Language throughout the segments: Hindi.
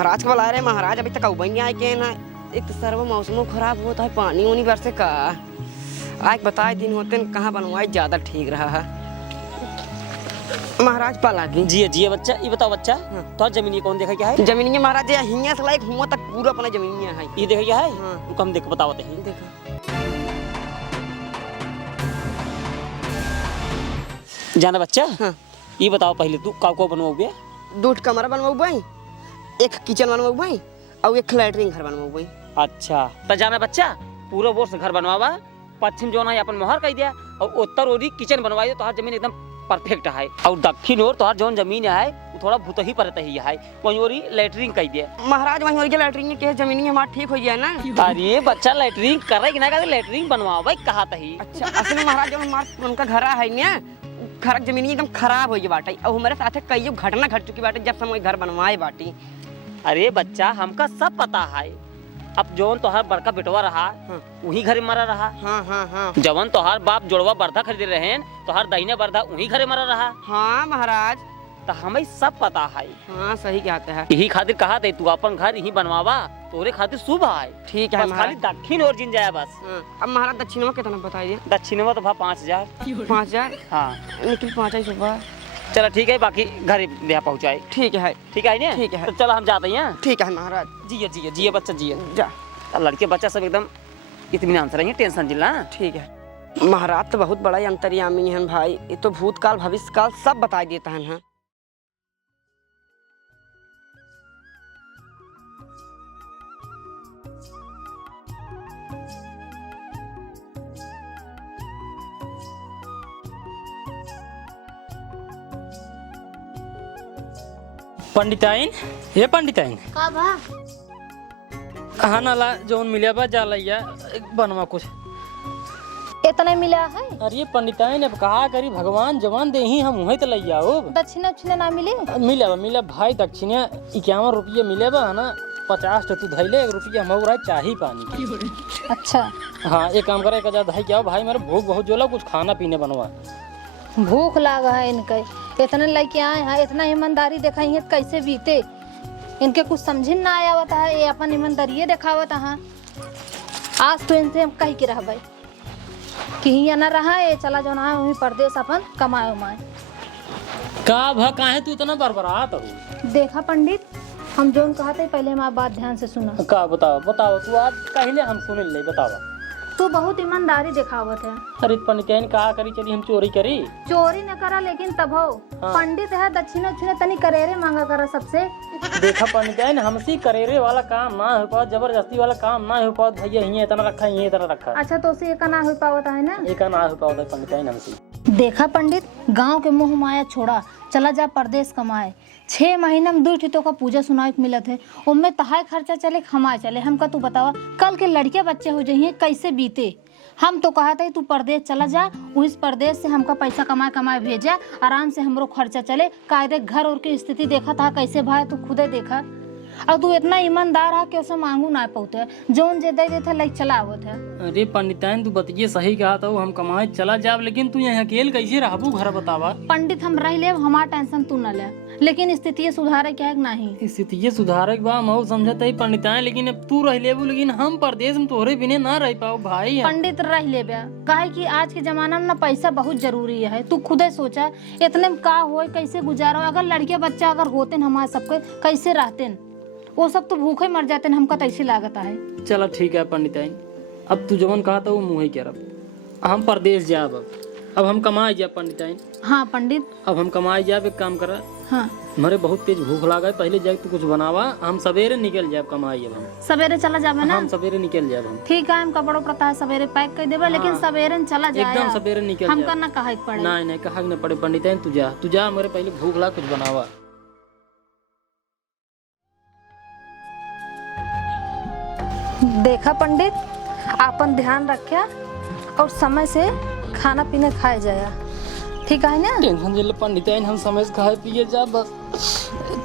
महाराज को बुला रहे। महाराज अभी तक उबई आए के ना। एक तो सर्व मौसमों खराब होता है, पानी उनी बरसे का। आज बताए दिन होते न कहाँ बनवाए ज्यादा ठीक रहा है। महाराज पाला की जी जी बच्चा, ये बताओ बच्चा तो जमीन कौन देखा क्या है? जमीन महाराज हिया से लाइक हुआ तक पूरा अपना जमीन है। ये देखा क्या है? हाँ। कम देखो बताओ ही देखा जाना बच्चा। हाँ। ये बताओ पहले तू का बनवाओगे? 2 कमरा बनवाऊ भाई, 1 किचन बनवाऊ भाई और 1 लैट्रिन घर बनवाऊ भाई। अच्छा तो जाना बच्चा, पूरा बोर्ड से घर बनवावा, पश्चिम जो है अपन मोहर कह दिया और उत्तर ओरी किचन बनवाई तो हर जमीन एकदम परफेक्ट है। और दक्षिण ओर तो हर जो जमीन है वो थोड़ा भूत ही परत ही है, वहीं ओरी लैट्रिन कह दिया। महाराज वहीं ओरी के लैट्रिन के जमीन हमारा ठीक हो गया ना। अरे बच्चा लैट्रिन करे कि ना करे, लैट्रिन बनवाओ भाई कहा तही। अच्छा असल में महाराज जब हमारा उनका घर है ना, घर जमीन एकदम खराब हो गई बाटे और हमारे साथ कई घटना घट चुकी बाटे जब से हम घर बनवाए बाटी। अरे बच्चा हमका सब पता है। अब जौन तोहार बड़का बेटवा रहा वही घरे मरा रहा। हाँ हाँ हाँ। जवन तोहार बाप जोड़वा बर्धा खरीदे रहे तोहार दाहिने बर्धा वही घरे मरा रहा। हाँ महाराज तो हमें सब पता है। हाँ सही कहते हैं। यही खातिर कहा थे तू अपन घर यही बनवावा, तोरे खातिर शुभ है। ठीक है बस खाली दक्षिण और जिन जाए बस। अब महाराज दक्षिण में कितना बताइए? दक्षिण में तो भा 5000। 5000? हाँ लेकिन 5 ही सुबह। चलो ठीक है, बाकी घर ले पहुँचाए। ठीक है ठीक है ना? ठीक है। तो चलो हम जाते हैं। ठीक है महाराज। जिये जिये जिये बच्चा जिये। जा लड़के बच्चा सब एकदम इत्मीनान से रहिए, टेंशन जिला। ठीक है। महाराज तो बहुत बड़ा अंतर्यामी है भाई, ये तो भूतकाल भविष्यकाल सब बता देता है। पंडिताइन, ये पंडिताइन का बा? हाँ नाला जोन मिले बा जा लिया बनवा कुछ। इतने मिला है? अरे पंडिताइन अब कहा करी, भगवान जवान दे ही हम वहीं तो लिया हो। दक्षिणा उक्षिणा ना मिले? मिले भाई दक्षिणा 51 रुपये मिले बा ना। 50 तो तू धैले, 1 रुपया हम रहा चाही पानी की। अच्छा हाँ एक काम करे, 1000 धई क्या भाई, मेरे भूख बहुत जोला, कुछ खाना पीने बनवा। भूख लागा है इनके, इतने लेके आए हैं, इतना ईमानदारी दिखाई है कैसे बीते। इनके कुछ समझ ना आया होता है, ये अपन ईमानदारी दिखावत है। आज तो इनसे हम कह के रह भाई कि हिया न रहा है, चला जो ना वहीं परदेश अपन कमाए उमाए। का भा काहे तू इतना बरबरात हो? देखा पंडित, हम जोन कहा थे पहले हमारी बात ध्यान से सुना। का बताओ तू आज पहले हम सुने ले बतावा। तू बहुत ईमानदारी दिखावत है। अरे पंडिताइन कहा करी, चली हम चोरी करी? चोरी न करा लेकिन तब हो पंडित है, दक्षिणा उक्षिणा तनी करेरे मांगा करा सबसे। देखा पंडिताइन, हमसे करेरे वाला काम ना हो पाओ, जबरदस्ती वाला काम ना हो पाओ। भैया ये इतना रखा, ये इतना रखा। अच्छा तो उसे एक ना हो पावता है ना? एक ना हो पाओ पंडिताइन हमसे। देखा पंडित, गांव के मोह माया छोड़ा, चला जा परदेश कमाए। 6 महीना में 2 ठितों का पूजा सुनाए मिलत है, उनमें तहाय खर्चा चले हमारे चले। हमका तू बतावा कल के लड़के बच्चे हो जाइए कैसे बीते। हम तो कहा था तू परदेश चला जा, उस परदेश से हमका पैसा कमाए कमाए भेजा, आराम से हमरो खर्चा चले। कायदे घर और की स्थिति देखा था कैसे भाई, तू खुदे देखा। और तू इतना ईमानदार है कि उसे मांगू ना पाते, जोन जे दे देते लाइक चला आवत है। अरे पंडिताइन तू बतिये सही कहा था, हम कमाए चला जाब, लेकिन तू यहाँ अकेले कैसे रहबू घर बतावा। पंडित हम रह ले, हमारा टेंशन तू न ले, लेकिन स्थिति सुधारे क्या है नहीं? स्थिति सुधारे के बा मऊ समझत है पंडिताइन, लेकिन अब तू रह लेबू, लेकिन हम परदेश में तोहरे बिने ना रह पाओ भाई। पंडित रह ले बे, काहे कि आज के जमाना में ना पैसा बहुत जरूरी है। तू खुदे सोचा इतने में का हो कैसे गुजारो। अगर लड़के बच्चा अगर होते न हमारे सबके कैसे रहते, वो सब तो भूखे मर जाते न। हमका तो ऐसी लागत है। चलो ठीक है पंडिताइन, अब तू जवन कहा था वो मुँह ही करब। हम परदेश जाब, अब हम कमाए जाब पंडिताइन। हाँ पंडित, अब हम कमाए जाब, एक काम करा। हाँ हमारे बहुत तेज भूख लगा है, पहले जाके तू कुछ बनावा, हम सवेरे निकल जाब कमाई। अब हम सवेरे चला जाबे ना? हम सवेरे निकल जाब हम। ठीक है, हम कपड़ों पता सवेरे पैक कर देबे, लेकिन सवेरे चला जाए एकदम सवेरे निकल जाब। हमका ना कहे पड़े। नहीं कहा न पड़े पंडिताइन, तू जा हमारे पहले भूख लगा, कुछ बनावा। देखा पंडित, आपन ध्यान रखा और समय से खाना पीना खाए जाया, ठीक है ना? टेंशन ले पंडिताइन, हम समय से खाए पिए जा, बस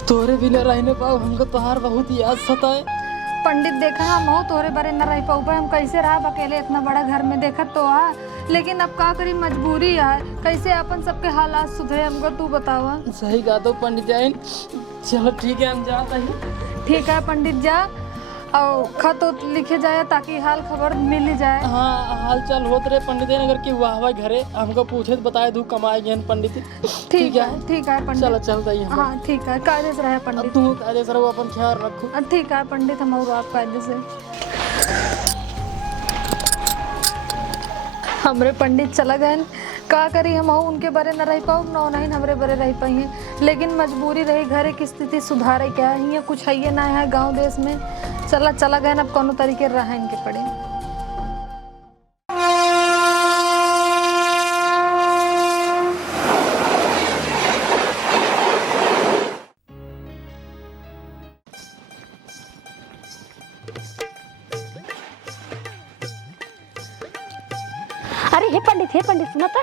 तोरे बिना रहने पाओ, हमको तोहार बहुत याद सताए। पंडित देखा हम हो तोरे बारे न रह पाऊ, हम कैसे रहा अकेले इतना बड़ा घर में। देखा तो लेकिन अब का करी, मजबूरी है। कैसे अपन सबके हालात सुधरे हमको तू बतावा। सही कहा तो पंडिताइन, चलो ठीक है हम जाते हैं। ठीक है पंडित जा, और खत लिखे जाए ताकि हाल खबर मिल ही जाए। हाँ हाल चाल होत रहे पंडित अगर की वाह वाह घरे हमको पूछे तो बताए दू कमाए गए पंडित। ठीक है पंडित। चलो चलता ही हम। हाँ ठीक है, कायदे से रहे पंडित। तू कायदे से रहो, अपन ख्याल रखो। ठीक है पंडित, हम और आप कायदे से। हमरे पंडित चला गए, का करी हम उनके बारे न रह पाऊ न नहीं हमरे बारे रह पाई, लेकिन मजबूरी रही, घरे की स्थिति सुधारे क्या है, यहाँ कुछ है ना है गांव देश में। चला गए, अब कोनो तरीके रहे इनके पड़े। अरे हे पंडित सुना था।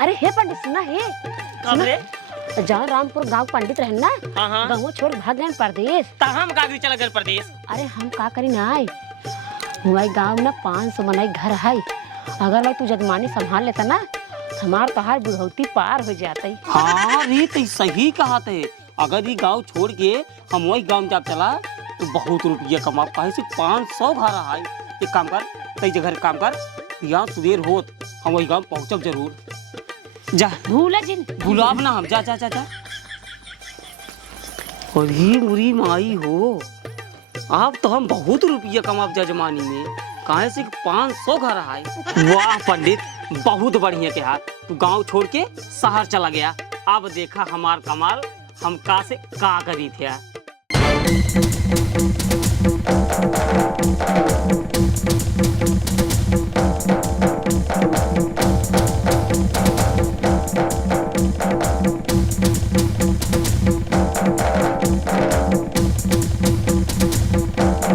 अरे हे पंडित सुना हे कब रे? जहाँ रामपुर गांव पंडित रहन ना, हाँ। गाँव छोड़ भाग गए परदेश। हम कागरी चला गए परदेश। अरे हम का करी ना आए, हमारे गाँव ना 500 मनाई घर है। अगर भाई तू जजमानी संभाल लेता ना, हमार तहार बुढ़ौती पार हो जाती। हाँ रे तो सही कहा थे, अगर ये गांव छोड़ के हम वही गांव जब चला तो बहुत रुपया कमा पाए से 500 घर है। एक काम कर, कई जगह काम कर, यहाँ सुबेर होत हम वही गांव पहुँचब जरूर। जा भूलाब ना हम, जा जा जा जा। और ही बुरी माई हो, अब तो हम बहुत रुपया कमाब जजमानी में, काहे से 500 घर है। वाह पंडित, बहुत बढ़िया के हाथ, तू गांव छोड़ के शहर चला गया। अब देखा हमार कमाल, हम का से का करी थे।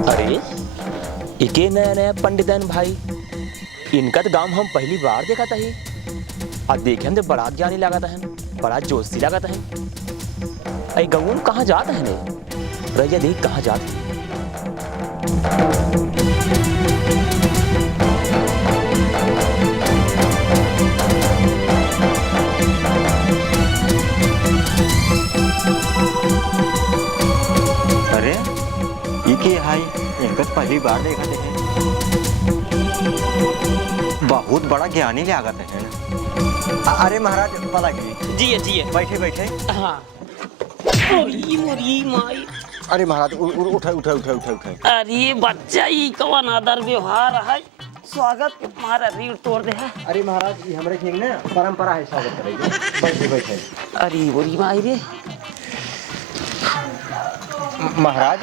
अरे इके नया नया पंडितन भाई, इनका तो गांव हम पहली बार देखा था ही। अब देखे हम तो बड़ा ज्ञानी लगा है, बड़ा जोशी लगा है। अरे गऊन कहाँ जाता है ने? रैया देख कहाँ जाता है। अरे ये हाई, इनका तो पहली बार देखा थे। बहुत बड़ा ज्ञानी लागत है। अरे महाराज पलट जी बैठे बैठे। हाँ। माई, अरे महाराज उठे। अरे बच्चा ये कौन आदर व्यवहार है, स्वागत तुम्हारा रीढ़ तोड़ दे है। अरे महाराज ये हमारे ठीक ना परंपरा है, स्वागत करेंगे। बैठे। अरे बुरी माई रे। महाराज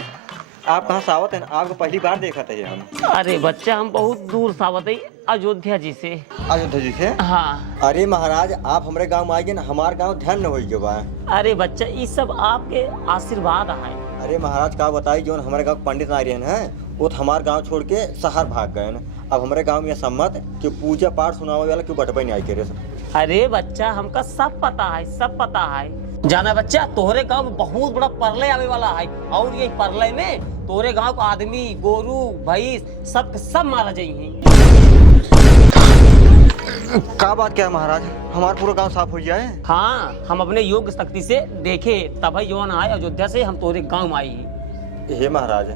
आप कहाँ सावत हैं? आपको पहली बार देखा था ये हम। अरे बच्चा हम बहुत दूर सावत है, अयोध्या जी से। अयोध्या जी से? हाँ। अरे महाराज आप हमारे गांव में आइए ना, हमारे गांव ध्यान न होइए बा। अरे बच्चा ये सब आपके आशीर्वाद है। अरे महाराज का बताई, जो हमारे गांव पंडित नारियन है वो तो हमारे गांव छोड़ के शहर भाग गए ना। अब हमारे गांव में सम्मत कि पूजा पाठ सुनावे वाला क्यों बटबे नहीं आई के रे। अरे बच्चा हमका सब पता है, सब पता है। जाना बच्चा, तोहरे गांव में बहुत बड़ा परलय आवे वाला है, और ये परलय में तोहरे गांव का आदमी, गोरू, भैंस सब मारा जाइए। का बात क्या है महाराज, हमारा पूरा गांव साफ हो जाए? हाँ, हम अपने योग शक्ति से देखे तभी जवान आए अयोध्या से, हम तोरे गांव आई। हे महाराज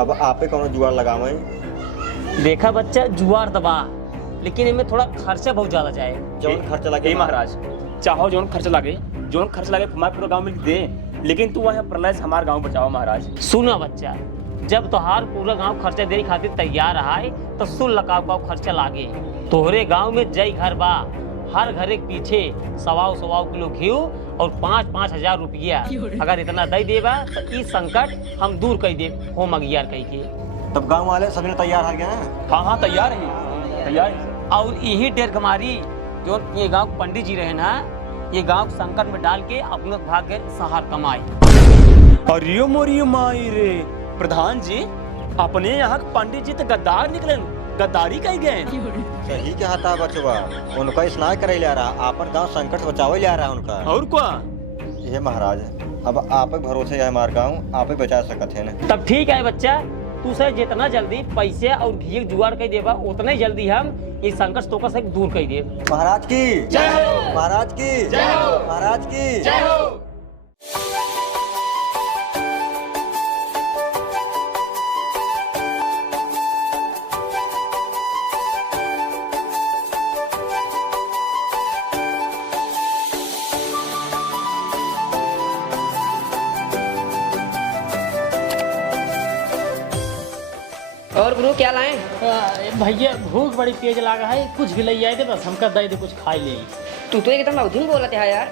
अब आपे कौन जुआर लगावे? देखा बच्चा, जुआर दबा, लेकिन इनमें थोड़ा खर्चा बहुत ज्यादा जाए। जौन खर्चा लगे महाराज, चाहो जौन खर्च लगे हमारे पूरा गांव में दे, लेकिन तू वहाँ प्रलय से हमारा गांव बचाओ महाराज। सुना बच्चा, जब तोहार पूरा गांव खर्चा देने खातिर तैयार है तो सुन लगा का खर्चा लागे। तोहरे गांव में जय घर बा, हर घर के पीछे 1.25 किलो घी और 5-5 हजार रुपया अगर इतना दे देबा तो इस संकट हम दूर कर दे हो मगियार कह के। तब गांव वाले सभी तैयार हो गए? हाँ तैयार है। और यही डेर हमारी जो ये गांव पंडित जी रहे ना, ये गांव संकट में डाल के अपने भाग गए शहर कमाए। अरे मोरी माई रे प्रधान जी, अपने यहाँ पंडित जी तो गद्दार निकले, गद्दारी कही गए। सही क्या था बचवा, उनका स्नान करे ले रहा, आपन गांव संकट बचावे ले रहा उनका। और क्या? ये महाराज अब आप भरोसे है हमारे गांव, आप बचा सकते हैं ना। तब ठीक है बच्चा, तू से जितना जल्दी पैसे और घी जुगाड़ कर देबा उतना ही जल्दी हम इस संकट तो से दूर कर दे। महाराज की जय हो, महाराज की जय हो, महाराज की जय हो। गुरु क्या लाए? भैया भूख बड़ी तेज लागा है, कुछ भी ले आए थे बस हमका दे दे कुछ खा ले। तू तो एकदम अवधि में बोला था यार।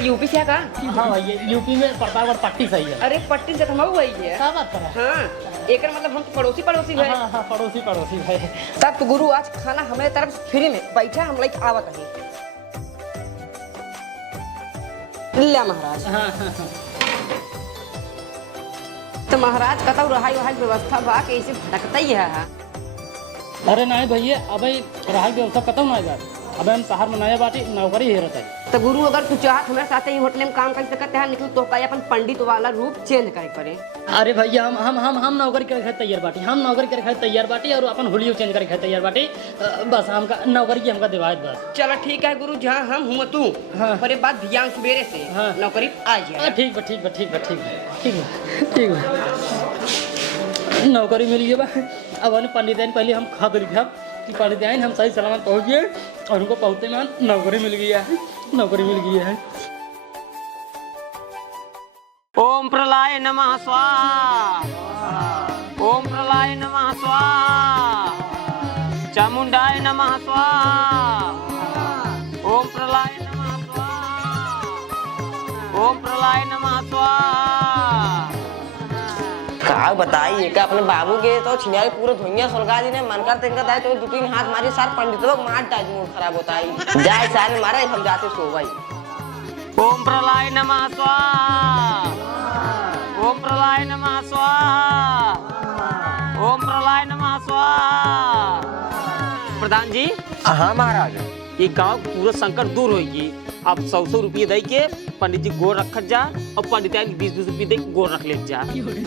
यूपी से का? हाँ भैया यूपी में प्रतापगढ़ पट्टी सही है। अरे पट्टी से तो हम वही है। क्या बात कर रहा है? हाँ, एक मतलब हम तो पड़ोसी भाई। हाँ हाँ पड़ोसी भाई। तब तो गुरु आज खाना हमारे तरफ फ्री में बैठा हम लाइक आवत है। ले महाराज। हाँ हाँ हाँ। तो महाराज कतौ रहाई वहाई व्यवस्था बा के ऐसे भटकता ही है। अरे नहीं भैया अबे रहाई व्यवस्था कतौ नहीं बा। अबे हम शहर में नया बाटी नौकरी ही रहता है। तो गुरु अगर तू चाहत हमारे साथ ही होटल में काम कर सकते हैं, लेकिन तो का अपन पंडित वाला रूप चेंज करे पड़े। अरे भैया हम नौकरी करे खातिर तैयार बाटी। हम नौकरी करे खातिर तैयार बाटी और अपन होलियो चेंज करे खातिर तैयार बाटी। बस हमका नौकरी की हमका दिवायत बस। चलो ठीक है गुरु, जहाँ हम हुआ तू हाँ। पर बात ध्यान सवेरे से हाँ। नौकरी आ जाए। ठीक है नौकरी मिल गई बा। अब पंडित पहले हम खा लिखा कि पंडित हम सही सलामत पहुँच गए और उनको पहुँचते में नौकरी मिल गई है। ओम प्रलय नमः स्वाहा। ओम प्रलय नमः स्वाहा। चामुंडाय नमः स्वाहा। ओम प्रलय नमः स्वाहा। ओम प्रलय नमः स्वाहा। का बताइए का अपने बाबू के तो छिनिया पूरा धुइया सुलगा दी ने मन कर तिनका दाई तो 2-3 हाथ मारी सार पंडित लोग मार डाल मूड खराब होता है। जाए सारे मारे हम जाते सो भाई। ओम प्रलय नमः स्वाहा। ओम प्रलय नमः स्वाहा। ओम प्रलय नमः स्वाहा। प्रधान जी। हाँ महाराज। ये गांव पूरा संकट दूर होगी। अब 100 रुपये दे के पंडित जी गोर रखत जा और पंडित 20 रुपये दे के गोर रख ले जा।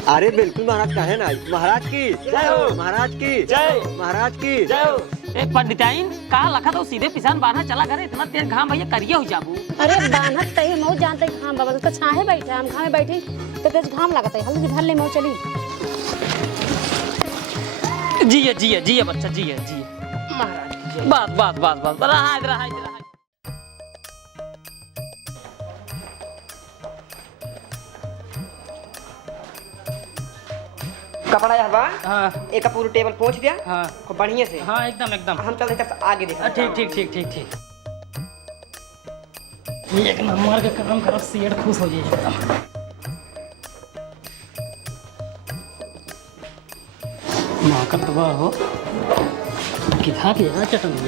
अरे बिल्कुल महाराज कहे ना। महाराज की जय हो। महाराज की जय। महाराज की जय हो। ए पंडिताइन का लखा तो सीधे पिसान बांधा चला करे, इतना तेज घाम भैया करिए हो जाबू। अरे बानत तही मऊ जानते घाम बाबा तो छाहे बैठे हम घाम में बैठे तो तेज घाम लगता है। हल्दी भर ले मऊ चली। जिया बच्चा जिया। महाराज बस रहा। कपड़ा यहाँ बा। हाँ एक पूरा टेबल पहुँच गया। हाँ खूब बढ़िया से। हाँ एकदम हम चलते तब आगे देखा। ठीक। एक नंबर के काम करब सेठ खुश हो जाए एकदम। माकर दबा हो किथा के चटनी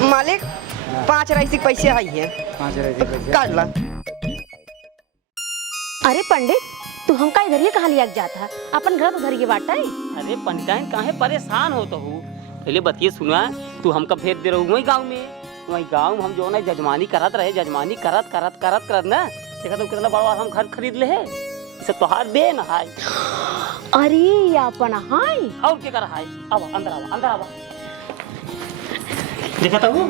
मालिक 5 राइसी पैसे आई है। 5 पैसे काट ला। अरे पंडित तू हमका इधर ही कहाँ लिया जाता है? अपन घर उधर ये बाटा है। अरे पंडिताइन काहे परेशान हो तो हूँ? पहले बतिए सुना। तू हमका भेज दे रहा वही गाँव में हम जो ना जजमानी करत रहे। जजमानी करत ना देखा तो कितना बड़ा हम घर खरीद ले है। इसे तोहार दे ना है। अरे अपन हाय और क्या कर है? अब अंदर आवा। देखा था वो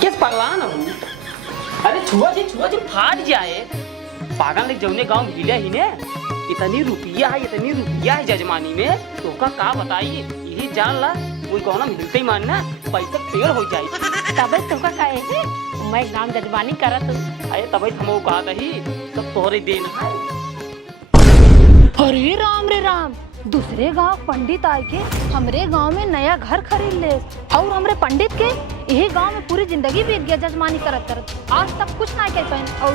किस पगला ना हूँ। अरे छुआ जी फाट जाए। पागल ने जौने गांव मिले ही ने इतनी रुपया है जजमानी में। तो का बताइए यही जान ला कोई कहना मिलते ही मानना पैसा पेड़ हो जाए। तब तो का कहे है मैं नाम जजमानी करत। अरे तब हम कहा ही सब तोहरे देन है। अरे राम दूसरे गांव पंडित आए के हमरे गांव में नया घर खरीद ले और हमरे पंडित के यही गांव में पूरी जिंदगी बीत गया जजमानी करत। आज तक कुछ ना कह पाए और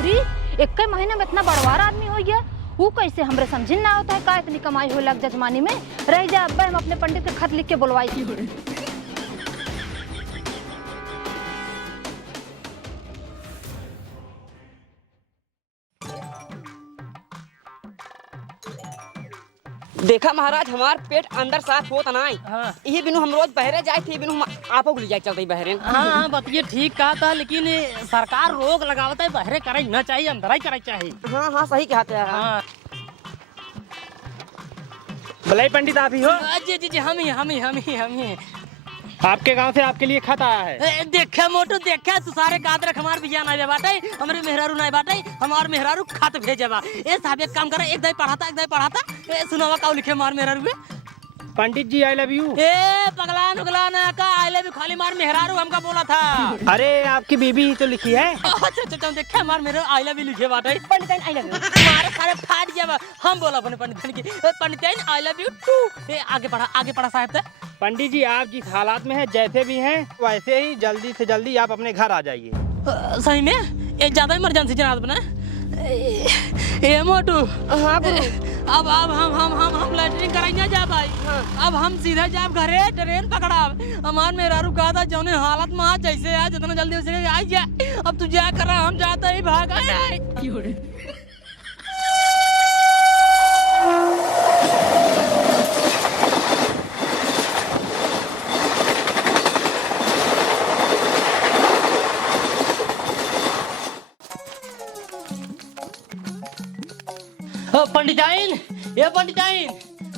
1 महीने में इतना बड़वार आदमी हो गया। वो कैसे हमरे समझ ना होता है का इतनी कमाई हो लग जजमानी में। रह जा अब्बा हम अपने पंडित के खत लिख के बुलवाई। देखा महाराज हमार पेट अंदर साफ होता ना। हाँ। यही बिनु हम रोज बहरे जाए थे। बिनु हम आपो ले जाए चलते बहरे। हाँ बतिए ठीक कहा था लेकिन सरकार रोक लगावता है बहरे करे ना चाहिए अंदर ही करे चाहिए। हाँ सही कहते हैं। हाँ भलाई पंडित आप ही हो? जी हम ही आपके गांव से आपके लिए खत आया है। देखा मोटू देखा तू सारे गाद रख हमार बिया नहीं बाटे हमरे मेहरारू नहीं बाटे हमार मेहरारू खत भेजे बा। ए साहब एक काम करे एक दाई पढ़ाता ए सुनावा का लिखे मार मेहरारू में। पंडित जी आई लव यू। ए पगला नुगला ना का आई लव यू खाली मार मेहरारू हमका बोला था। अरे आपकी बीबी ही तो लिखी है। अच्छा देखा मार मेरे आई लव यू लिखे बाटे पंडित आई लव यू मारे सारे फाट जाबा हम बोला अपने पंडित की पंडित आई लव यू टू। ए आगे पढ़ा साहब ते। पंडित जी आप जिस हालात में हैं जैसे भी हैं वैसे ही जल्दी से जल्दी आप अपने घर आ जाइए। सही में ये ज्यादा इमरजेंसी जनाब ना ए मोटू। हाँ अब हम लैटरिन कराइए जा भाई। अब हम सीधा जाब घरे ट्रेन पकड़ाब हमार मेहरारू कहा था जौने हालत में आज जैसे आज जितना जल्दी हो सके आई जा। अब तू जा कर हम जाते ही भाग आए। पंडिताइन ये पंडिताइन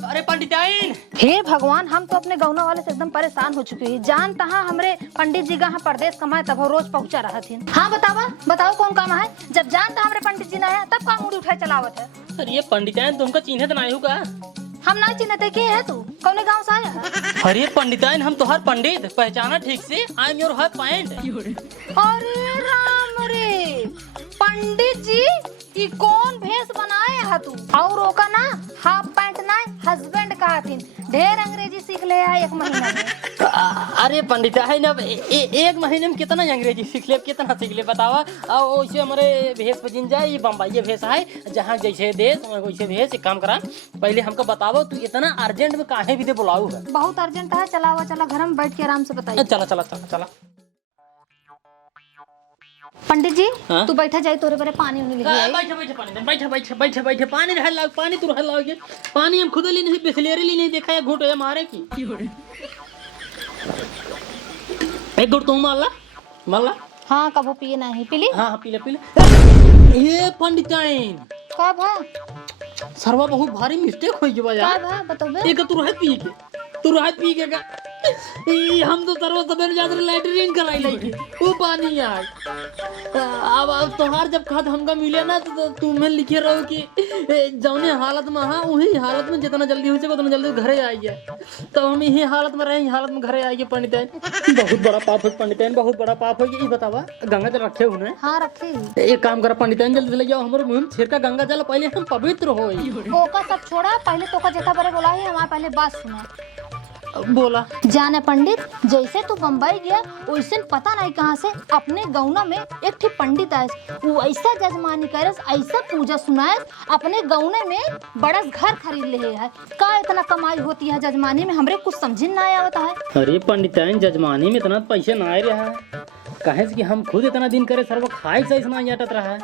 अरे पंडिताइन। हे भगवान हम तो अपने गौना वाले से एकदम परेशान हो चुके हैं। जान तहाँ हमरे पंडित जी कहाँ परदेश कमाए तब वो रोज पहुँचा रहा थी। हाँ बताओ कौन काम है। जब जान तहाँ हमरे पंडित जी ना है तब काम मुड़ी उठाए चलावत है। अरे ये पंडिताइन तुमका चिन्ह तो नहीं होगा। हम ना चिन्हते के है तू कौने गाँव से आया। अरे पंडिताइन हम तो हर पंडित पहचाना ठीक से I am your her point. अरे राम रे पंडित जी ये कौन भेष बनाए है तू। और ओका ना हाफ पैंट ना हस्बैंड कहा थी। ढेर अंग्रेजी सीख ले है 1 महीना में। अरे पंडिताइन अब एक महीने में कितना अंग्रेजी सीख ले कितना सीख ले बतावा। और वैसे हमारे भेष पर जिन जाए ये बम्बई भेष है जहाँ जैसे देश वैसे भेष। एक काम करा पहले हमको बताओ तू इतना अर्जेंट में काहे भी दे बुलाऊ है। बहुत अर्जेंट है चला घर में बैठ के आराम से बताइए। चला पंडित जी हाँ? तू बैठा जाए तोरे बरे पानी उन्हें लिखी आई। बैठे पानी रह लाओ पानी तू रह लाओगे। पानी हम खुद ली नहीं बिस्लेरी ली नहीं देखा है घूट है मारे की। एक घूट तुम मार ला। हाँ कबो पिए नहीं पीली। हाँ पी ले ये पंडिताइन कब है सरवा बहुत भारी मिस्टेक हो गया यार। कब है बताओ। एक तू रह पी के का हम तो सर्व सवेरे जाकर लैटरिन कराई लाई वो पानी यार। अब तोहार जब खाद हमका मिले ना तो तुम्हें लिखे रहो कि जौने हालत में हाँ वही हालत में जितना जल्दी हो सके उतना जल्दी घरे आइए। तो हम यही हालत में रहे हालत में घरे आइए। पंडिताइन बहुत बड़ा पाप है पंडिताइन बहुत बड़ा पाप है। ये बतावा गंगा जल रखे हुए। हाँ रखे। एक काम करा पंडिताइन जल्दी ले जाओ हमारे मुंह में छिड़का गंगा जल पहले हम पवित्र हो। ओका सब छोड़ा पहले तो का जेठा बरे बोला है हमारे पहले बात सुना। बोला जाने पंडित जैसे तू बम्बई गया वैसे पता नहीं कहाँ से अपने गौना में एक ठीक पंडित आए। वो ऐसा जजमानी करस ऐसा पूजा सुनाए अपने गौने में बड़स घर खरीद ले है। का इतना कमाई होती है जजमानी में हमरे कुछ समझ ना आवता है। अरे पंडिताइन जजमानी में इतना पैसे ना आ रहा है कहे कि हम खुद इतना दिन करे सर्व खाए से इतना अटत रहा है।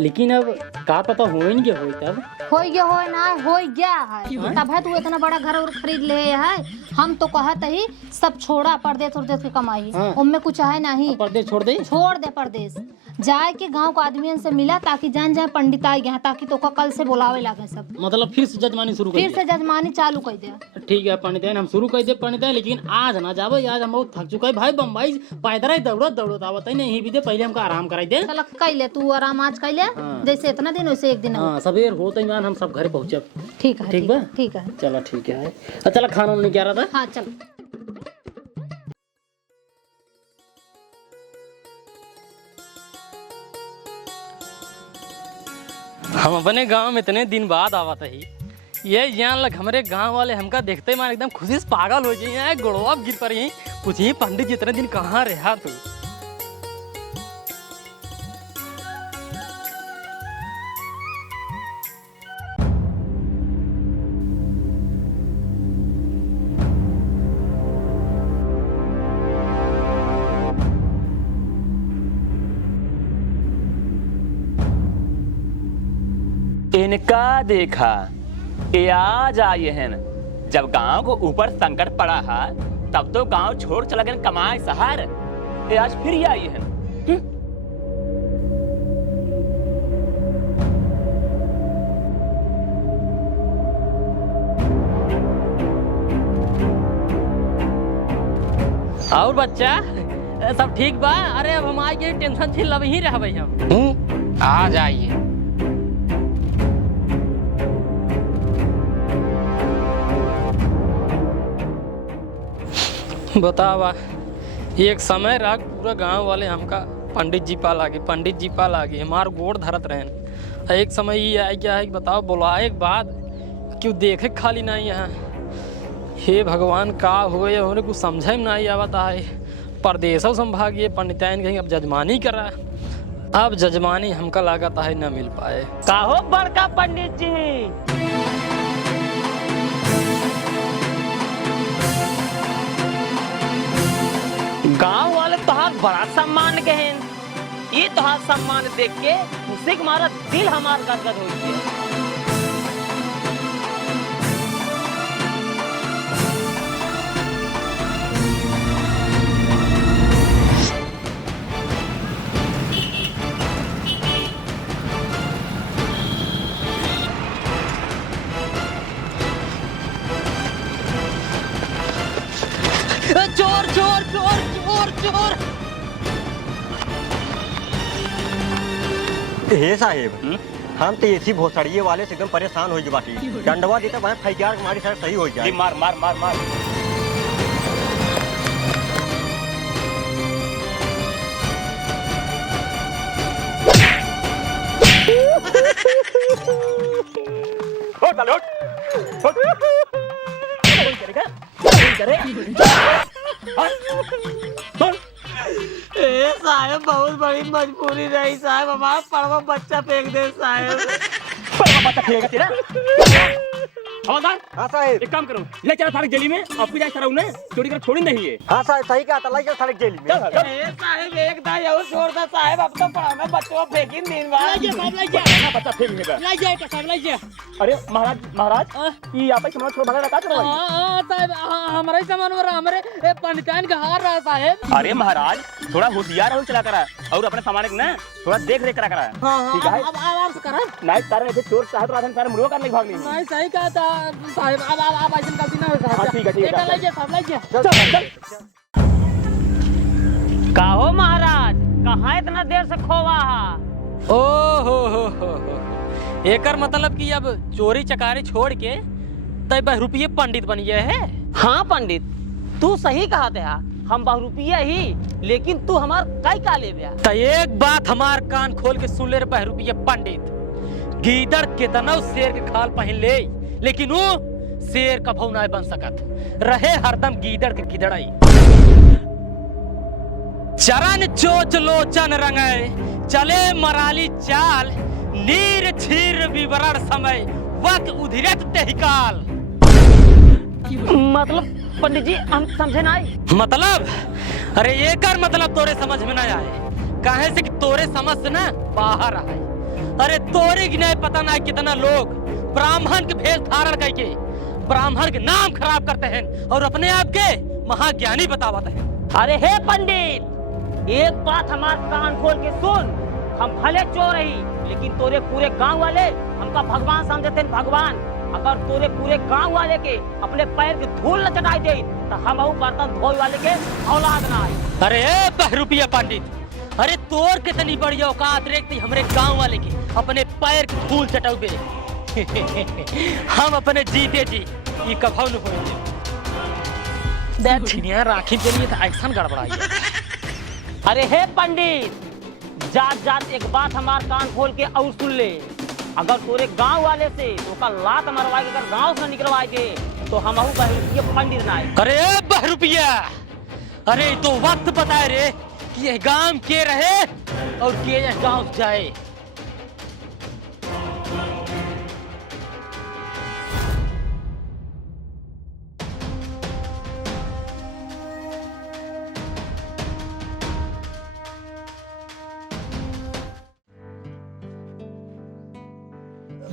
लेकिन अब का पता होएंगे हो तब हो गया है तब है तू इतना बड़ा घर और खरीद ले है। हम तो कहत ही सब छोड़ा परदेश की कमाई। हाँ। उनमें कुछ है नहीं। परदेश छोड़ दे परदेश जाए के गांव के आदमियों से मिला ताकि जान जाए पंडित आ गया ताकि तो कल से बुलावे लागे सब। मतलब फिर से जजमानी शुरू फिर से जजमानी चालू कर दे। ठीक है पंडिताइन हम शुरू कर दे पंडिताइन। लेकिन आज ना जाबो आज हम बहुत थक चुका है भाई बम्बई पैदल ही दौड़त आवत है नहीं भी दे पहले हमको आराम कराई दे। चल कैले तू आराम आज कैले। हाँ। जैसे इतना दिन वैसे एक दिन। हाँ सवेर होते ही हम सब घरे पहुँचब। ठीक है ठीक बा ठीक है चलो ठीक है। चला खाना उन्होंने क्या रहा था। हाँ चल हम अपने गांव में इतने दिन बाद आवत है ये जान लग हमारे गांव वाले हमका देखते ही मान एकदम खुशी से पागल हो जाइए गोड़वा गिर पर ही पूछिए पंडित जी इतने दिन कहाँ रहा तू। इनका देखा ये आज आए हैं जब गांव को ऊपर संकट पड़ा है तब तो गांव छोड़ चला गए कमाए शहर। ये आज फिर ये आए हैं। और बच्चा सब ठीक बा? अरे अब हम आए के टेंशन से लब ही रह हम। आ जाइए। बतावा, एक समय रहा पूरा गांव वाले हमका पंडित जी पा लागे हमार गोड़ धरत रहन। एक समय ये आई क्या है कि बताओ, बुलाए के बाद क्यों देखे खाली नहीं यहाँ। हे भगवान, का हो गया हमने कुछ समझे में नहीं आवता है। परदेशों संभागिए पंडिताइन कहीं अब जजमानी करा, अब जजमानी हमका लागत है न मिल पाए। काहो बड़का पंडित जी, गांव वाले तोहार बड़ा सम्मान गहन। ये तोहार सम्मान देख के खुशी के मारा दिल हमार गदगद हो गया। चोर चोर चोर चोर चोर। हे साहेब, हम तो ऐसी भोसड़िए वाले से एकदम परेशान हो बाटी। डंडवा देता वहाँ फैजार हमारी साइड सही हो जाए। मार मार मार मार। साहब बहुत बड़ी मजबूरी रही साहब, हमारा पड़वा बच्चा फेंक दे साहब। बच्चा फेंका तेरा। हवलदार, हाँ साहेब। एक काम करो, ले चलो थाने जेली में, आपको जाए सराउ ने चोरी कर छोड़ी नहीं है। हाँ साहब, सही कहा था, लाई चल थाने जेल में। साहब एक था यू छोड़ दा साहब, अब तो पड़ा में बच्चों फेंकी दिन बाद। बच्चा फेंकेगा। लाई जाए का साहब, लाई जाए। अरे महाराज ये आप ही सामान छोड़ भागा रखा तो साहब हमारे सामान हमारे पंडितान का हार रहा साहब। अरे महाराज, थोड़ा होशियार हो चला करा और अपने सामान को ना थोड़ा देख रेख करा करा। ठीक है, अब आराम से करा। नहीं तारे ऐसे चोर चाहे तो सारे मुर्गा करने भाग नहीं। नहीं सही कहा था साहब, अब ऐसा गलती ना हो साहब। हाँ, ठीक है, ठीक है। लाई जाए साहब, लाई जाए। चल। काहो महाराज, कहाँ इतना देर से खोवा हा? ओ हो। एकर मतलब कि अब चोरी चकारी छोड़ के तब बहुरूपिये पंडित बन गए है। हाँ पंडित, तू सही कहा थे। हम बहुरूपिया ही, लेकिन तू हमार कई का ले गया। तो एक बात हमार कान खोल के सुन ले रे बहुरूपिये पंडित, गीदड़ के दनव शेर के खाल पहन ले, लेकिन वो शेर कभू ना बन सकत रहे, हरदम गीदड़ के गिदड़ाई। चरण चोच लोचन रंगे, चले मराली चाल, नीर छीर विवरण समय, वक्त उधिरत तेहिकाल। मतलब पंडित जी हम समझे नहीं। मतलब अरे एकर मतलब तोरे समझ में ना आए, काहे से कि तोरे समझ से ना बाहर आए। अरे तोरे की नहीं पता ना कितना लोग ब्राह्मण के भेष धारण करके ब्राह्मण के नाम खराब करते हैं और अपने आप के महाज्ञानी बतावत हैं। अरे हे पंडित, एक बात हमार कान खोल के सुन, हम भले चोर रही, लेकिन तोरे पूरे गांव वाले हमका भगवान समझते हैं। भगवान अगर तोरे पूरे गांव वाले के अपने पैर की धूल न चटाई दे तो हम बर्तन धोए वाले के औलाद ना आए। अरे बहुरूपिया पंडित, अरे तोर कितनी बड़ी औकात रेखती हमरे गांव वाले की अपने पैर की धूल चटाओगे। हम अपने जीते जी ये कभू न होएंगे। छिनिया राखी के लिए एक्शन गड़बड़ाई। अरे हे पंडित, जात जात एक बात हमार कान खोल के और सुन ले, अगर तोरे गांव वाले से तो लात मरवाए अगर गांव से निकलवाए के तो हम बहुरूपिया पंडित ना आए। अरे बहुरूपिया, अरे तो वक्त बताए रे कि ये गांव के रहे और के यह गांव जाए।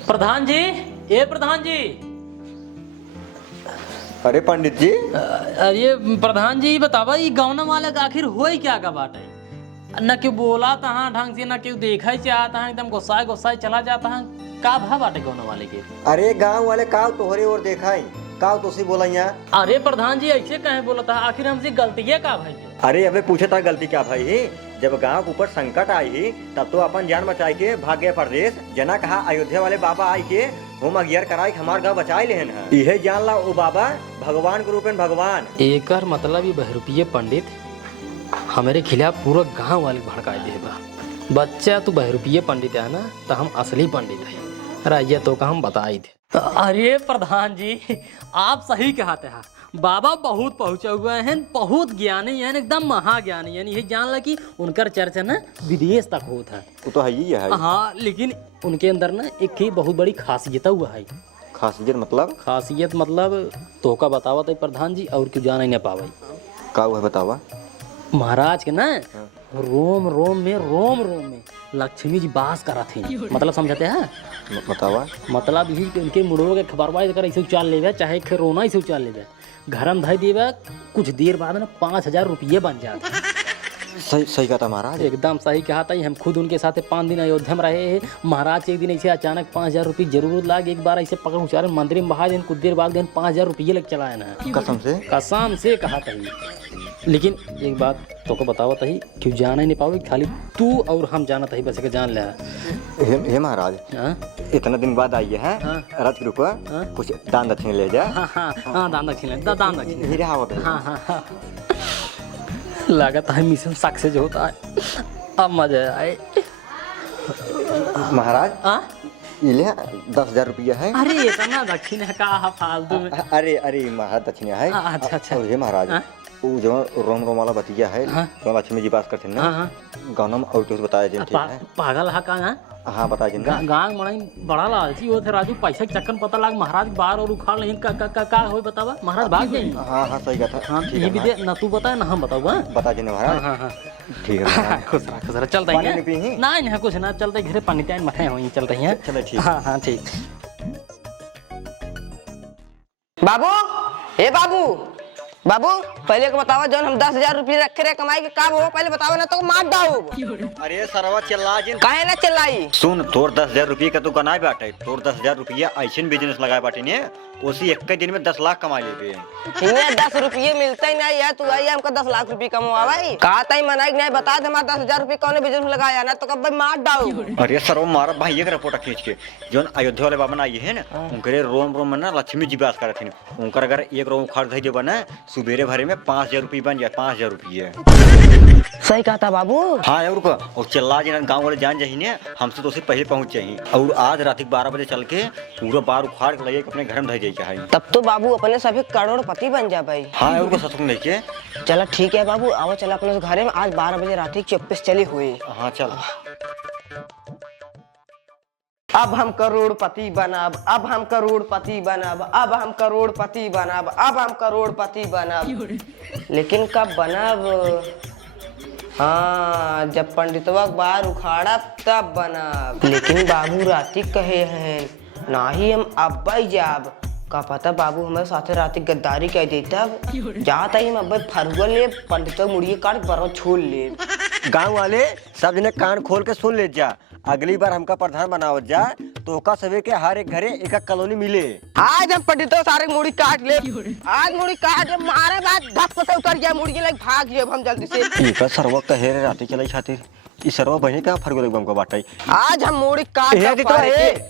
प्रधान जी, ये प्रधान जी। अरे पंडित जी, ये प्रधान जी बतावा, ये गाँव वाले का आखिर होई क्या का बात है? न क्यों बोला तहाँ ढंग से, न क्यों देखा चाहता है, एकदम गुस्साए चला जाता है। का भा बाटे गाँव वाले के? अरे गांव वाले का तोहरे और देखा ही का तो सी बोला यहाँ। अरे प्रधान जी ऐसे कहे बोला था, आखिर हमसे गलती है का भाई? अरे अबे पूछे था गलती क्या भाई, जब गांव के ऊपर संकट आई तब तो अपन जान बचाई के भाग गए परदेश। जना कहा अयोध्या वाले बाबा आई के होम अगियर कराई हमार गाँव बचाए लेहन है। यह जान ला वो बाबा भगवान के रूप में भगवान। एकर मतलब ये बहरूपीय पंडित हमारे खिलाफ पूरा गांव वाले भड़काए दे बा। बच्चा तू बहरूपीय पंडित है ना, तो हम असली पंडित है। रैया तो का हम बताई थे। अरे प्रधान जी आप सही कहते हैं, बाबा बहुत पहुँचे हुए हैं, बहुत ज्ञानी हैं, एकदम महाज्ञानी हैं। ये जान ला कि उनकर चर्चा ना विदेश तक होता है। वो तो है ही है। हाँ, लेकिन उनके अंदर ना एक ही बहुत बड़ी खासियत हुआ है। खासियत मतलब? खासियत मतलब तो का बतावा था प्रधान जी, और क्यों जाना ही ना पावा। का हुआ बतावा? महाराज के ना रोम रोम में लक्ष्मी जी बास करा थी। मतलब समझते हैं? बतावा। मतलब यही कि उनके मुड़ो के खबरवा अगर ऐसे उचाल लेवे, चाहे रोना ऐसे उचाल लेवे, घर में धई देवे, कुछ देर बाद ना 5,000 रुपये बन जाते। सही सही कहा था महाराज, एकदम सही कहा था। हम खुद उनके साथ 5 दिन अयोध्या में रहे हैं। महाराज एक दिन ऐसे अचानक 5,000 रुपये जरूर लाग, एक बार ऐसे पकड़ उचारे मंदिर में बहा दिन, कुछ देर बाद 5,000 रुपये लग चलाए ना। कसम से कहा था। लेकिन एक बात तो को बतावा तही, क्यों जाना ही नहीं पाओगे, खाली तू और हम जाना तही, बस के जान ले। हे महाराज, इतना दिन बाद आई है, रथ के ऊपर कुछ दान दक्षिण ले जा। हाँ दान दक्षिण लागत है मिशन सक्सेस होता है। अब मजा आए। महाराज ये ले 10,000 रुपया है। अरे इतना दक्षिण है का फालतू में? अरे महाराज दक्षिण है। अच्छा। और ये महाराज वो जो रोम वाला बतिया है, तो लक्ष्मी जी बात करते हैं ना, गाँव में और कुछ बताया जिन ठीक है। पागल है का? हाँ बता जिन गाँव में बड़ा लालची वो थे राजू, पैसा के चक्कर पता लाग महाराज बार और उखाड़ नहीं का हो बतावा, महाराज भाग गई। हाँ सही कहा था। हाँ ये भी दे ना, तू बता ना हम बताऊँ। बता जिन महाराज। हाँ ठीक है। खुश रहा चलता है नहीं कुछ ना, चलते घरे पंडित मठे हो चल रही है। चलो ठीक। हाँ ठीक। बाबू, हे बाबू, बाबू पहले को बतावा, जौन हम 10,000 रुपये रखे रहे कमाई के काम हो, पहले बतावा ना तो मार डालो। अरे सरवा चिल्ला जिन काहे ना चिल्लाई? सुन, तोर 10,000 रुपये का तू कनाई बाटे, तोर 10,000 रुपया ऐसे बिजनेस लगाए बाटे ने, उसी एक दिन में 10 लाख कमा लेते हैं। इन्हें 10 रुपये मिलता ही नहीं है, तू आई हमको 10 लाख रुपये कमवा भाई। कहा था मनाई नहीं, बता दे हमारा 10,000 रुपये कौन बिजनेस में लगाया ना, तो कब भाई मार डालो। अरे सरवा मारा भाई एक रिपोर्ट खींच के, जो अयोध्या वाले बाबा आई है ना, उनके रोम में ना लक्ष्मी जी बात कर थे, उनका अगर एक रोम खरीद दे बना सुबेरे भरे में 5,000 रुपये बन जाए। 5,000 रुपये सही कहा था बाबू। हाँ और चिल्ला जिन गाँव वाले जान जाही ने, हमसे तो उससे पहले पहुँच जाही, और आज रात 12 बजे चल के पूरा बार उखाड़ के लगे अपने घर में धर जाए। तब तो बाबू अपने सभी करोड़पति बन जा भाई। हाँ और ससुर लेके चला ठीक है बाबू, आओ चला अपने घर में, आज 12 बजे रात चौपीस चली हुई। हाँ चल। अब हम करोड़पति बनब, अब हम करोड़पति बनब, अब हम करोड़पति बनब, अब हम करोड़पति बनब। लेकिन कब बनब? हाँ, जब पंडितवा बार उखाड़ब तब बनब। लेकिन बाबू राती कहे हैं ना ही हम अब जाब, का पता बाबू हमारे साथ राती गद्दारी कह देता, जाता ही हम अब फरुआ ले पंडितवा मुड़िए काट बरो छोड़ ले। गाँव वाले सब जने कान खोल के सुन ले जा, अगली बार हमका प्रधान बनावत जा तो का सवे के हर एक घरे एक कॉलोनी मिले। आज हम पंडितों सारे मुड़ी काट ले, आज मुड़ी काट ले, मारे बाद धप से उतर गया मुड़ी के, भाग गए हम जल्दी से। एक सरवा कहे रे राती चलाई खातिर, ई सरवा बहने का फरगो लग हमको बाटाई। आज हम मुड़ी काट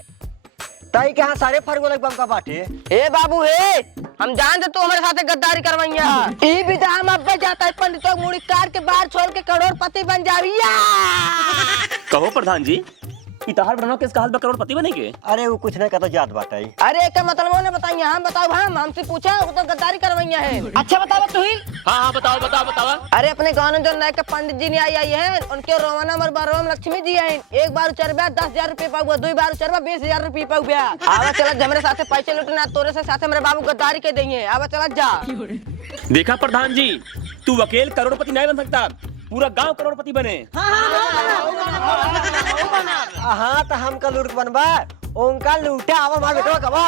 ताई के हां सारे फरगो लग हमका बाटे। ए बाबू हे, हम जानते तू हमारे साथ गद्दारी करवाइया। ई विदा हम अब जाता है पंडितों मुड़ी काट के बाहर छोड़ के करोड़पति बन जाविया। कहो प्रधान जी, इताहर बनवा किस हाल में करोड़पति बनेंगे? अरे वो कुछ नहीं कहता जात बाटाई। अरे क्या मतलब ने बताइए, हम बताओ, हम हमसे पूछा वो तो गद्दारी करवाइया है। अच्छा बताओ तू ही। हाँ बताओ। अरे अपने गाँव में जो नए के पंडित जी ने आई है, उनके रोवाना मर बारोम लक्ष्मी जी है, एक बार चरबा 10,000 रुपये पाऊंगा, 2 बार चरबा 20,000 रुपये पाऊंगा। आवा चला हमारे साथ पैसे लुटना, तोरे से साथ मेरे बाबू गद्दारी के देंगे। आवा चला जा। देखा प्रधान जी, तू अकेले करोड़पति नहीं बन सकता, पूरा गांव करोड़पति बने। हाँ तो हमका लूट बनबा, उनका लूटा आवा मार बेटवा कबा।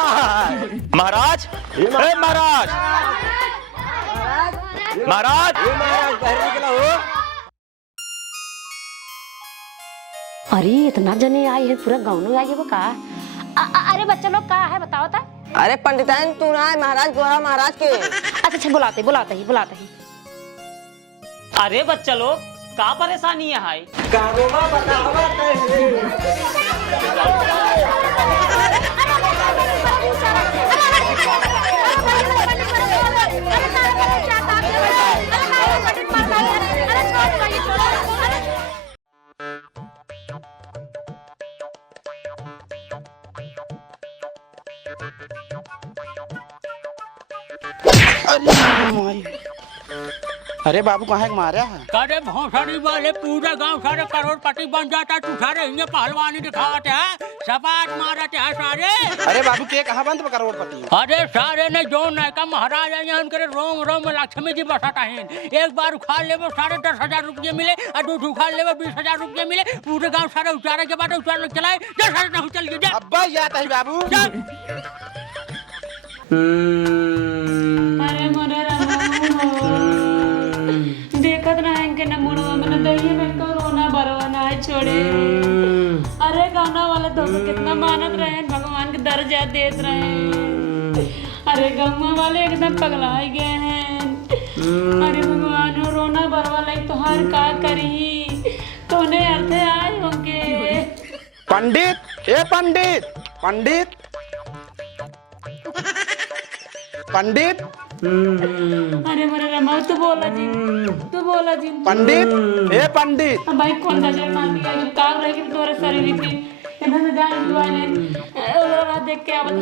महाराज, महाराज बाहर निकला हो। अरे इतना जने आई है, पूरा गाँव में आई है वो का? अरे बच्चा लोग का है बताओ था। अरे पंडिताइन तू ना है महाराज गोरा महाराज के। अच्छा बुलाते ही। अरे बच्चा लोग का परेशानी है? अरे बाबू कहाँ मारा है? अरे भौसड़ी वाले पूरा गांव सारे करोड़पति बन जाता, तू सारे इन्हें पहलवानी दिखाते हैं, सपाट मारते हैं सारे। अरे बाबू के कहाँ बंद करोड़पति? अरे सारे ने जो का महाराज यहाँ उनके रोम रोम में लक्ष्मी जी बसाता है। एक बार उखाड़ ले वो साढ़े 10,000 रुपये मिले और दूसरा उखाड़ ले वो 20,000 रुपये मिले। पूरे गाँव सारे उचारे के बाद उचार चलाए 10,000 चल गए। अब्बा याद है बाबू। अरे मोरे देखत रहेंगे न मुड़वा में दही में कोरोना बरवाना है छोड़े। अरे गाना वाले तो कितना मानत रहे, भगवान के दर्जा देत रहे। अरे गाँव वाले एकदम पगलाए गए हैं। अरे भगवान रोना बरवाला तो हर का करी तो ने अर्थ आए होंगे। पंडित ए पंडित पंडित पंडित। अरे मेरे रमा तू बोला जी पंडित ए पंडित। भाई कौन सा जल मार दिया जो काम रहेगी तुम्हारे शरीर पे इधर से जान दुआ ले और देख के आवत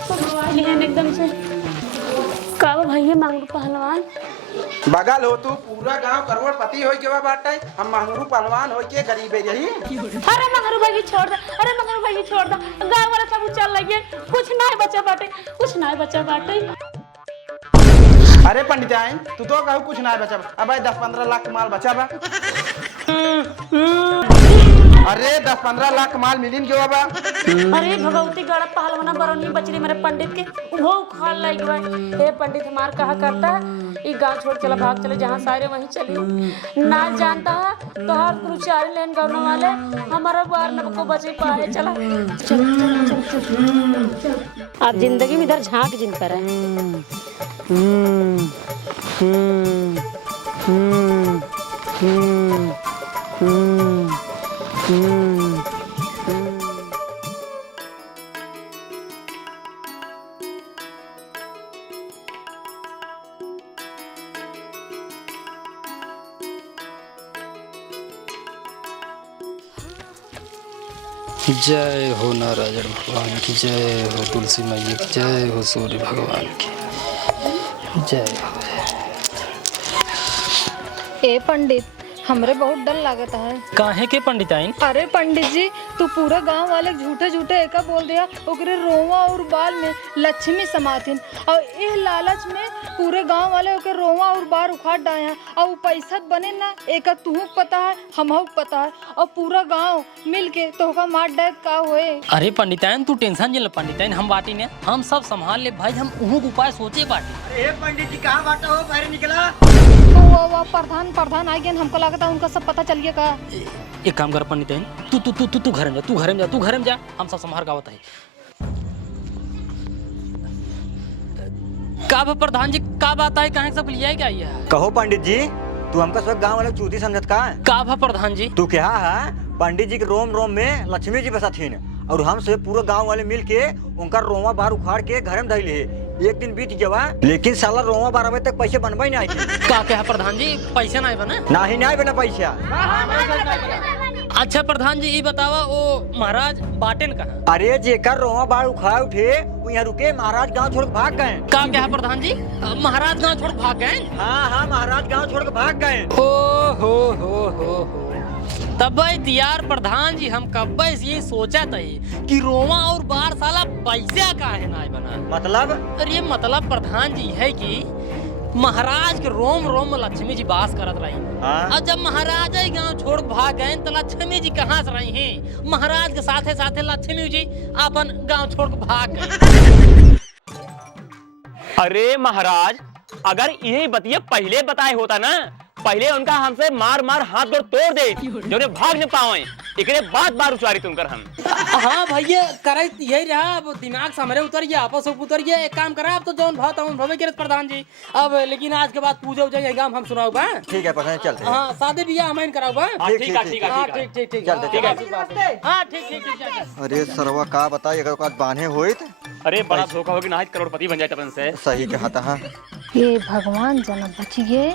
तो दुआ ले एकदम से का भैया मांगू पहलवान बगल हो तू पूरा गांव करोड़पति हो के बाटे, हम महंगू पहलवान हो के गरीब रही। अरे मंगरू भाई छोड़ दो गाँव वाला सब चल रही है, कुछ ना बचा बाटे। अरे पंडिताइन तू तो कहू कुछ ना बचा। अब 10-15 लाख माल बचा बा। अरे 10-15 लाख माल मिलीन क्यों बा? अरे भगवती गड़ा पहलवाना बरौनी बचरी मेरे पंडित के वो उखाड़ लग गए। हे पंडित हमार कहा करता है ये गाँव छोड़ चला भाग चले जहाँ सारे वहीं चली ना जानता है तो हर गुरुचारी लेन गाँव वाले हमारा बार न को बचे पाए। चला आप जिंदगी में इधर झांक जिन पर है। जय हो नारायण भगवान की जय हो, तुलसी मैया की जय हो, सूर्य भगवान की जय हो। ए पंडित हमरे बहुत डर लागत है। काहे के पंडिताइन? अरे पंडित जी तू पूरे गांव वाले झूठे एका बोल दिया ओकरे रोवा और बाल में लक्ष्मी समाथिन और इस लालच में पूरे गांव वाले ओके रोवा और बाल उखाड़ डाया और पैसा बने ना एक तू पता है हमहू पता है और पूरा गांव मिल के तो का मार डायत का होए। अरे पंडिताइन तू टेंशन जिल पंडिताइन, हम बाटी ने हम सब संभाल ले भाई, हम उहू उपाय सोचे बाटी। अरे पंडित जी कहाँ बाटा हो, बाहर निकला। वो प्रधान आ गए, हमको लगता है उनका सब पता चल गया का। एक काम कर पंडिताइन तू घर में जा हम सब संभाल का होता है। का प्रधान जी का बात है, कहाँ सब लिया क्या ये? कहो पंडित जी तू हमका सब गाँव वाले चूती समझत का प्रधान जी? तू क्या है पंडित जी के रोम रोम में लक्ष्मी जी बसा थी और हम से पूरा गांव वाले मिल के उनका रोमा बार उखाड़ के घर में धैल है। एक दिन बीत गया लेकिन साला रोमा 12 बजे तक पैसे बनवा ही नहीं थे। का क्या प्रधान जी पैसा नहीं बना? नहीं बना पैसा। अच्छा प्रधान जी ये बतावा वो महाराज बाटेन कहाँ? अरे जेकर रोमा बार उखाड़ उठे वो यहाँ रुके, महाराज गांव छोड़ भाग गए। का क्या प्रधान जी महाराज गांव छोड़ भाग गए? हाँ महाराज गांव छोड़ के भाग गए। हो तब यार प्रधान जी हम कब ये सोचा था कि रोमा और बार साला पैसा का है ना बना। मतलब? अरे मतलब प्रधान जी है कि महाराज के रोम रोम में लक्ष्मी जी बास करत रही। और जब महाराज गांव छोड़ भाग गए तो लक्ष्मी जी कहाँ से रही हैं? महाराज के साथे साथे लक्ष्मी जी अपन गांव छोड़ भाग गए। अरे महाराज अगर यही बतिया पहले बताए होता ना, पहले उनका हमसे मार हाथ गोड़ तोड़ दे जो भाग न पावे। एकरे बात बार उचारी तुमकर हम। हाँ भैया करे यही रहा, अब दिमाग से हमारे उतर गया, आपस में उतर गया। एक काम करा, अब तो जौन भाव तौन भवे के प्रधान जी। अब लेकिन आज के बाद पूजा उजा ये काम हम सुनाओ बा। ठीक है प्रधान चलते हैं। हाँ शादी बियाह हम कराओ बा। ठीक है ठीक है हाँ ठीक है ठीक ठीक ठीक चलते, ठीक है चलते। हाँ ठीक ठीक ठीक। अरे सरवा का बताई अगर बात बांधे होई तो अरे बड़ा धोखा होगी ना, करोड़पति बन जाए अपन से। सही कहता है। ये भगवान जना बचिए